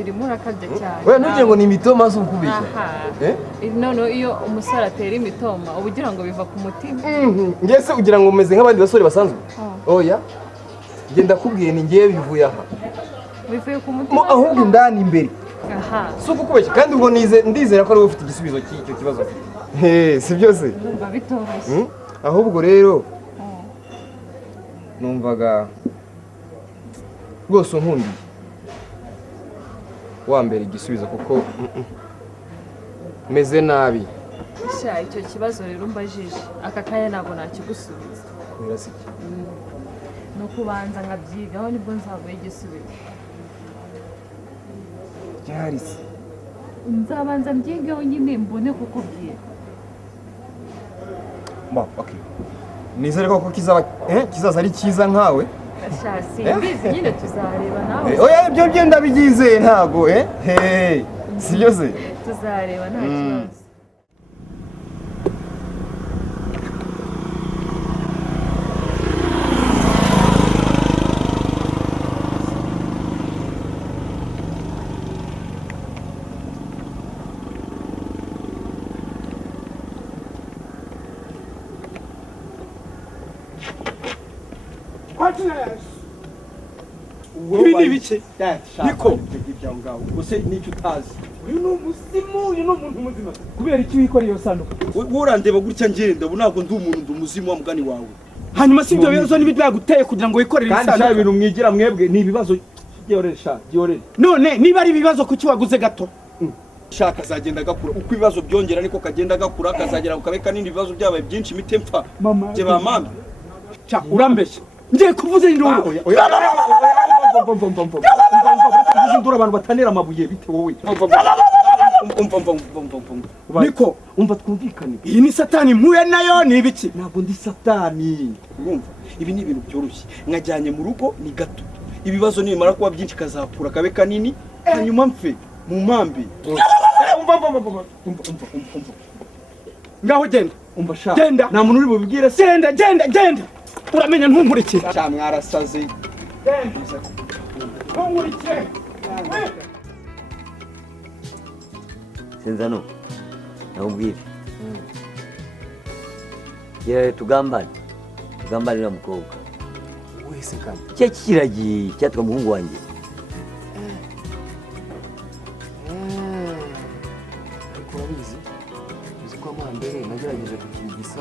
irimo urakabya cyane we ntugire ngo ni imitoma zo kubishya none iyo umusore atera imitoma uba ugira ngo biva ku mutima ngese ugira ngo umeze nk'abandi basore basanzwe oya genda kubwiye ni ngiye bivuye aha bivuye ku mutima ahubwo indani imbere si ukukubeshya kandi ubwo ndizera ko ari wowe ufite igisubizo cy'icyo kibazo si byose numva bitoroshye ahubwo rero numvaga rwose unkundiye wambere igisubizo kuko meze nabi icyo kibazo rero mbajije aka kanya ntabwo nakigusubiza kubera se no kubanza nkabyigaho nibwo nzavuye igisubizo cyari se nzabanza mbyigeho nyine mbone kukubwira okay nizere ko kizaza ari cyiza nkawe simbizi nyine tuzareba nawe oya ibyo byenda bigize ntago si byose tuzareba nta kibazo ibi ni ibiki niko gusa nicyo utazi uyu ni umuzimu uyu ni umuntu muzima kubera iki wikoreye iyo sanduku urandeba gutya ngenda ubu ntabwo ndi umuntu ndi umuzimu wa mugani wawe hanyuma si ibyo bibazo n'ibyo byaguteye kugira ngo wikorere isanduku kandi ibintu mwigira mwebwe ni ibibazo byoresha byorere none niba ari ibibazo kuki waguze gato shaka azagenda gakura uko ibibazo byongera niko kagenda gakura kazagera kukabe kanini ibibazo byabaye byinshi mitemfa je ba mama cha urambeshya ngiye kuvuza induru ndura abantu batanera amabuye bite wowe niko umva twumvikane iyi ni satani mpuye nayo ni ibiki ntabwo ndi satani urumva ibi ni ibintu byoroshye nkajyanye mu rugo ni gato ibibazo nibimara kuba byinshi kazapura kabe kanini hanyuma mfe mu mpambi ngaho genda umva sha genda nta muntu uri bubibwire se genda uramenya ntunkurikire cha mwarasaze ntunkurikire Senzano nakubwira yeye tugambane na mukobwa wese kandi cye kiragi cyatwa muhungu wanjye ariko urabizi uzi ko amambere nagerageje kukigisa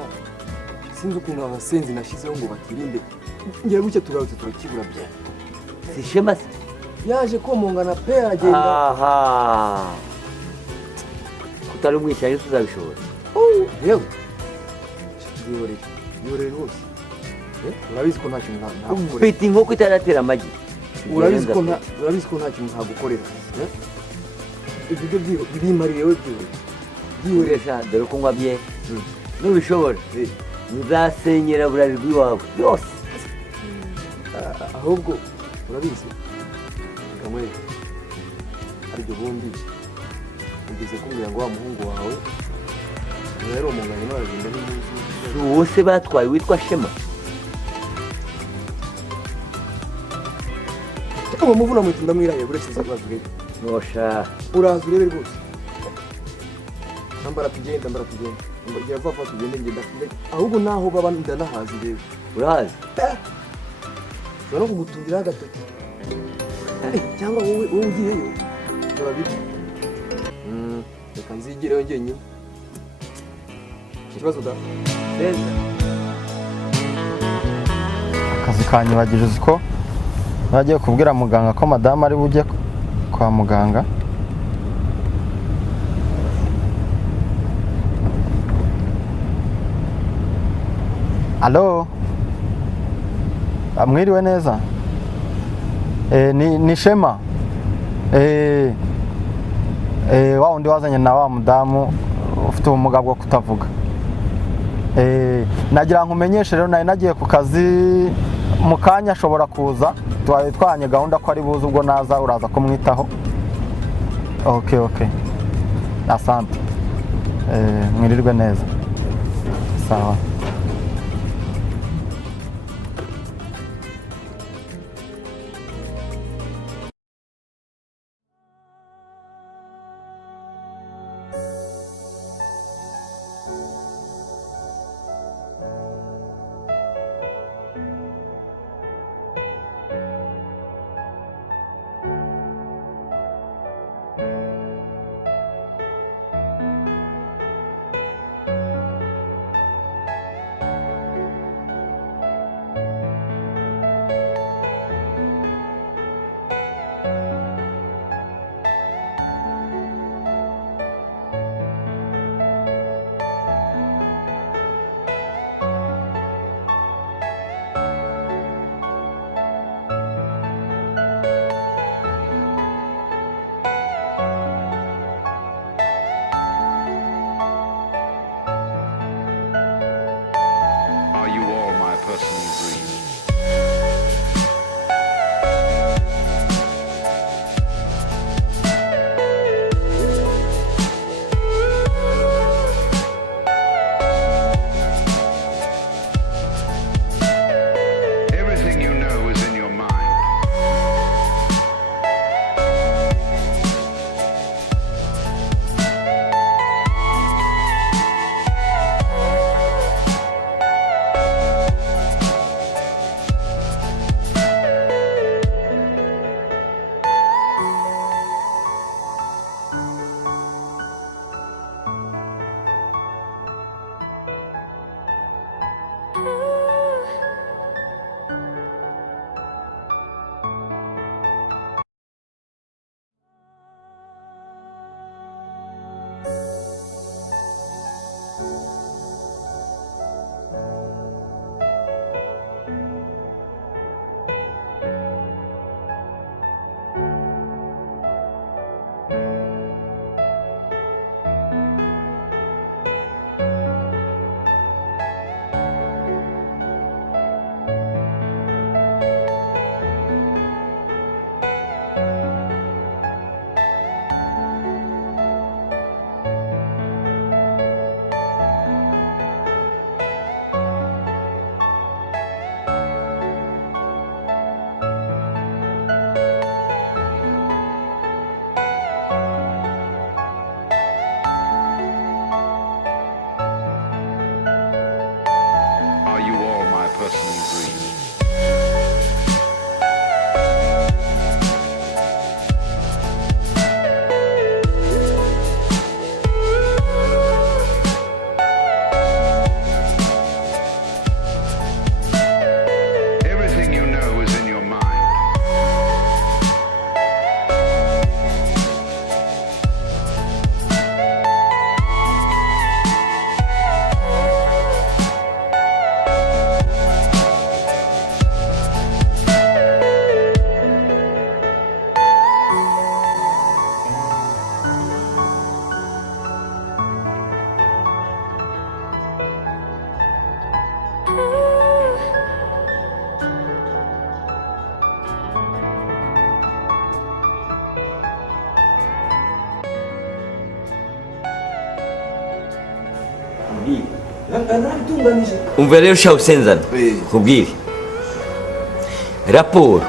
sinzi ukuntu abasenzi nashizeho ngo bakirinde ngiye gutya tugarutse turakibura bya si shema se yaje komongana pe aragenda aha kutari umwishyari uzabishobora yewe yorere hose urabizi ko nta kintu ntagukorera ufite inkoko itaratera amagi urabizi ko nta kintu ntagukorera ibyo bimariye we byihoresha dore ko nywa bye nubishobora nzasenyera burari rw'iwawe yose ahubwo urabizi kamwereka aribyo bundi ugeze kumbwira ngo wa muhungu wawe rero umunganye n'abagenda n'impuzu si uwo se batwaye witwa Shema uwo muvuna mwita ndamwiraye buretse izo uraza urebe nosha uraza urebe rwose nambara tugenda ngira vuba tugende ngenda ahubwo naho baba ndanahazi rero urahazi ushobora no kugutundiraho agatoki cyangwa wowe ugiyeyo biba bibi reka nzigireyo njyenyine ikibazo da neza akazi kanyibagije uzi ko nagiye kubwira muganga ko madamu ari bujye kwa muganga alo mwiriwe neza ni Shema wa undi wazanye na wa mudamu ufite ubumuga bwo kutavuga nagira ngo umenyeshe rero nari nagiye ku kazi mu kanya ashobora kuza twahanye gahunda ko ari buze ubwo naza uraza kumwitaho okay asante mwirirwe neza sawa nkubwire narabitunganije. umva rero sha usenzana nkubwire raporo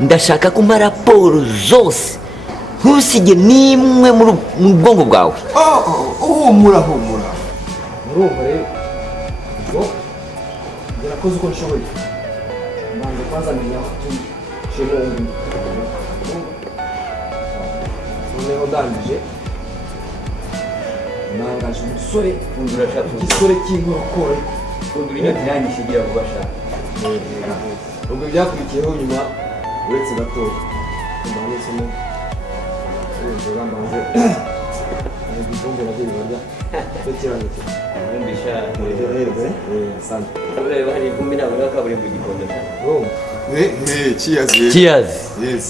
ndashaka kumpa raporo zose ntusige n'imwe mu bwonko bwawe. humura murumva rero ubwo ngerakoze uko nshoboye mbanza kwanza menya aho turi shemo noneho ndangije nangaje umusore igisore cy'inkorokoro kundura inyota yanyishe igira vuba sha. ubwo byakurikiyeho nyuma uretse gatoya mbanisemo mbanze ibivumbi nabyo bibarya cyo kirango cye Nkumbisha asante ureba hari ivumbi ntabwo na kaburimbo igikondo sha. cheers Cheers. yes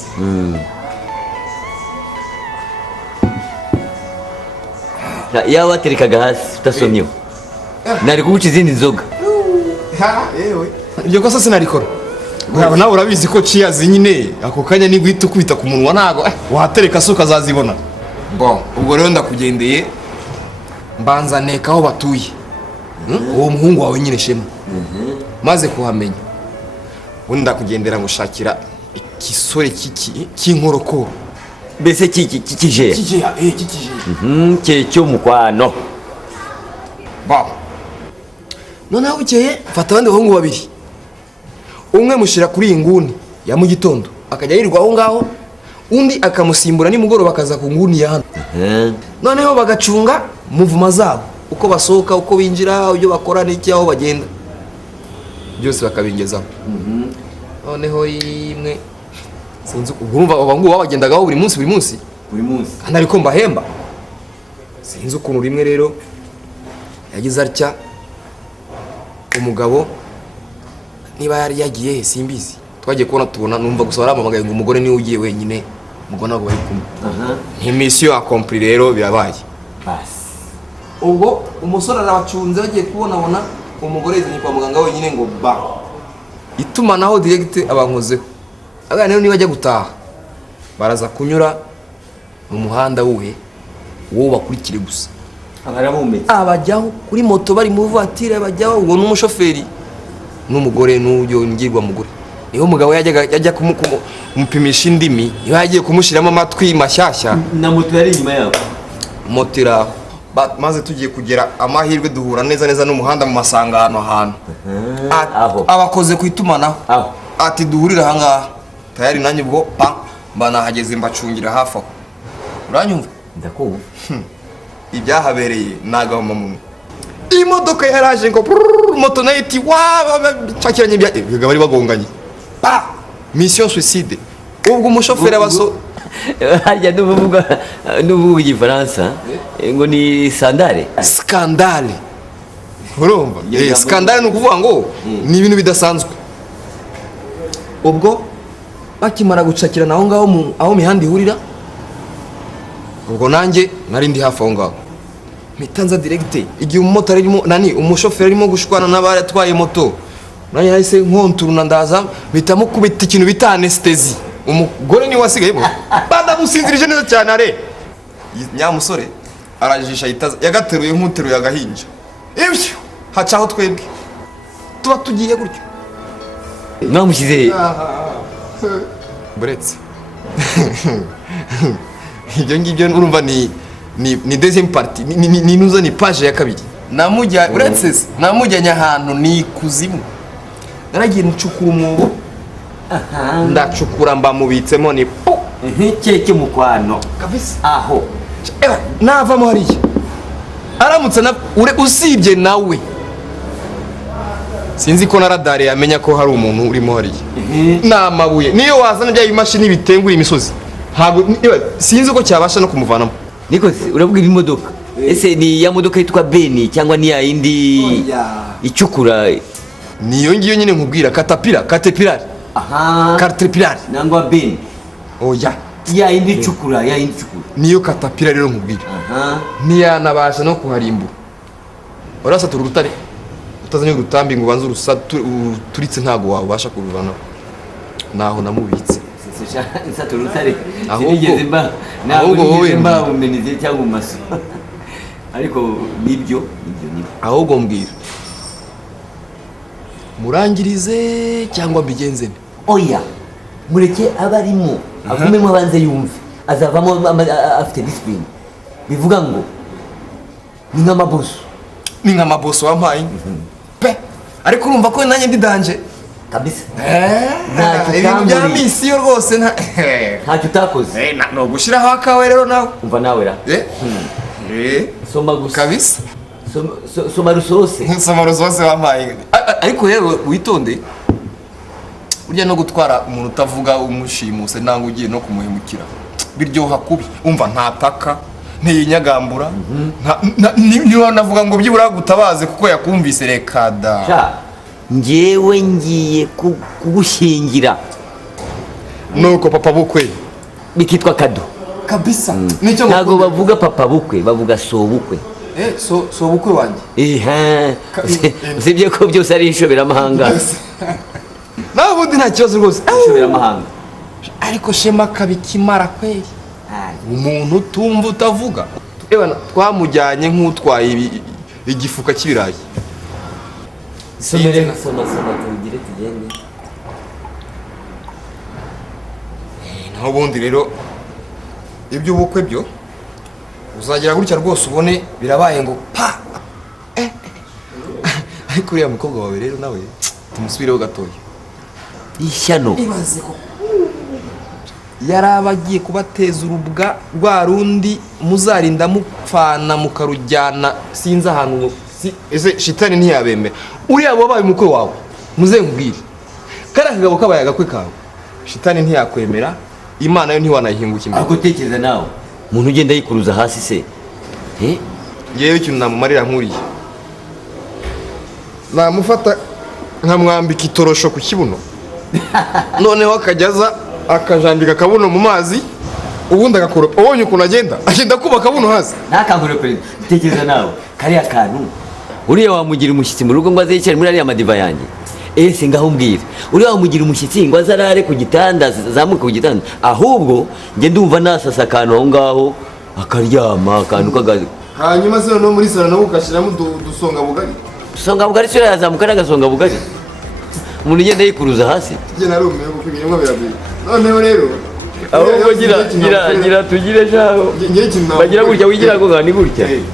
Yaba waterekaga hasi utasomyeho nari kuguca izindi nzoga. yewe iryo kosa sinarikora uraba nawe urabizi ko cheers nyine ako kanya ni guhita ukubita ku munwa ntago watereka se ukazazibona bon ubwo rero ndakugendeye mbanza neka aho batuye uwo muhungu wawe nyine Shema maze kuhamenya ubundi ndakugendera ngushakira ikisore cy'inkorokoro Mbese kikije kikije cyo mukwano. bon noneho bukeye mfata abandi bahungu babiri umwe mushyira kuri iyi nguni ya mu gitondo akajya yirirwa aho ngaho undi akamusimbura nimugoroba akaza ku nguni ya hano noneho bagacunga muvuma zabo uko basohoka uko binjira ibyo bakora n'iki aho bagenda byose bakabingezaho noneho imwe sinzi urumva abangu babagendagaho buri munsi kandi ariko mbahemba sinzi ukuntu rimwe rero yagize atya umugabo niba yari yagiye simbizi twagiye kubona tubona numva gusa baramamagaye ngo umugore niwe ugiye wenyine umugore ntabwo bari kumwe ni mission accomplie rero birabaye ubwo umusore arabacunze bagiye kubonabona umugore yazanye kwa muganga wenyine ngo ba itumanaho direct abankozeho abana rero niba ajya gutaha baraza kunyura mu muhanda wuhe wowe bakurikire gusa abajyaho kuri moto bari mu voiture bajyaho ubwo n'umushoferi n'umugore n'uyo ngirwa mugore niho umugabo yajya kumupimisha indimi iyo yagiye kumushyiramo amatwi mashyashya na moto yari inyuma yabo moto iraho maze tugiye kugera amahirwe duhura neza n'umuhanda mu masangano ahantu abakoze ku itumanaho ati duhurira ahangaha tayari nanjye ubwo mba nahageze mbacungira hafi aho uranyumva ndakumva ibyahabereye nagahoma munwa imodoka yaraje ngo moto nayo iti cakiranye biga bari bagonganye mission suicide ubwo umushoferi abaso harya n'uvuga igifaransa ngo ni skandale urumva skandale ni ukuvuga ngo ni ibintu bidasanzwe ubwo bakimara gucakirana aho ngaho aho mihanda ihurira ubwo nanjye nari ndi hafi aho ngaho mitanza direct igihe umumotari arimo umushoferi arimo gushwana n'abatwaye moto nanjye nahise nkonturuna ndaza mpita mukubita ikintu bita anesthesi umugore niwe wasigayemo badamusinzirije neza cyane are nyamusore arajisha yagateruye nk'uteruye agahinja ibyo hacaho twebwe tuba tugiye gutyo mwamushyize buretse ibyo ngibyo urumva ni deuxième partie ni nuza ni page ya kabiri namujyanye ahantu ni kuzimu naragiye ncukura umwobo ndacukura mbamubitsemo ni cyo mukwano kabisa aho navamo hariya aramutse usibye nawe sinzi ko na radar yamenya ko hari umuntu urimo hariya n'amabuye niyo wazana bya imashini bitengura imisozi ntabwo sinzi ko cyabasha no kumuvanamo niko uravuga imodoka ese ni ya modoka yitwa Beni cyangwa ni ya indi icukura niyo ngiyo nyine nkubwira Caterpillar nangwa Beni oya ya indi icukura niyo Caterpillar rero nkubwira ntiyanabasha no kuharimbura urasatura urutare utazanye urutambi ngo ubanze turitse ntago wabasha kuruvanaho naho namubitse satura urutare ahubwo wowe mba umenize cyangwa umaso ariko nibyo ahubwo mbwira murangirize cyangwa mbigenze nte? oya mureke aba arimo agumemo abanze yumve azavamo afite discipline bivuga ngo ni nk'amaboso ni nk'amaboso wampaye pe ariko urumva ko nanjye ndi danje kabisa ibintu bya misiyo rwose ntacyo utakoze ni ugushyiraho akawe rero nawe umva nawe ra soma gusa kabisa soma rusose soma rusose wampaye ariko rero witonde urya no gutwara umuntu utavuga umushimuse nangwa ugiye no kumuhemukira biryoha kubi umva ntataka ntiyinyagambura niba navuga ngo byibura gutabaze kuko yakumvise reka da njyewe ngiye kugushyingira nuko papa bukwe bikitwa kado kabisa ntabwo bavuga papa bukwe bavuga sobukwe sobukwe wanjye usibye ko byose ari inshoberamahanga nawe ubundi nta kibazo rwose inshoberamahanga ariko shema kabikimara kweli umuntu utumva utavuga twamujyanye nk'utwaye igifuka cy'ibirayi somere soma tugire tugende naho ubundi rero iby'ubukwe byo uzagera gutya rwose ubone birabaye ngo pa ariko uriya mukobwa wawe rero nawe tumusubireho gatoya ishyano ibaze ko yaraba agiye kubateza urubwa rwa rundi muzarinda mupfana mukarujyana sinzi ahantu ese shitani ntiyabemera uriya wabaye umukwe wawe muze nkubwire kariya kagabo kabaye agakwe kawe shitani ntiyakwemera imana yo ntiwanayihinguka imbere ariko tekereza nawe umuntu ugenda yikuruza hasi se ngewe ikintu namumarira nkuriye namufata nkamwambika itorosho ku kibuno noneho akajyaza akajambika akabuno mu mazi ubundi agakora ubonye ukuntu agenda kuba akabuno hasi ntakangure perezida tekereza nawe kariya kantu uriya wamugira umushyitsi mu rugo ngo aze yicare muri ariya madiva yanjye ese ngaho mbwira uriya wamugira umushyitsi ngo aze arare ku gitanda azamuke ku gitanda ahubwo njye ndumva nasasa akantu aho ngaho akaryama akantu kagazi hanyuma se no muri salo nawe ugashyiramo udusonga bugari usonga bugari se yazamuka n'agasonga bugari umuntu ugenda yikuruza hasi njye narumiwe kuko ibiremwa biragwira noneho rero ahubwo gira tugire shaho bagira gutya wigira ngo ngani gutya yes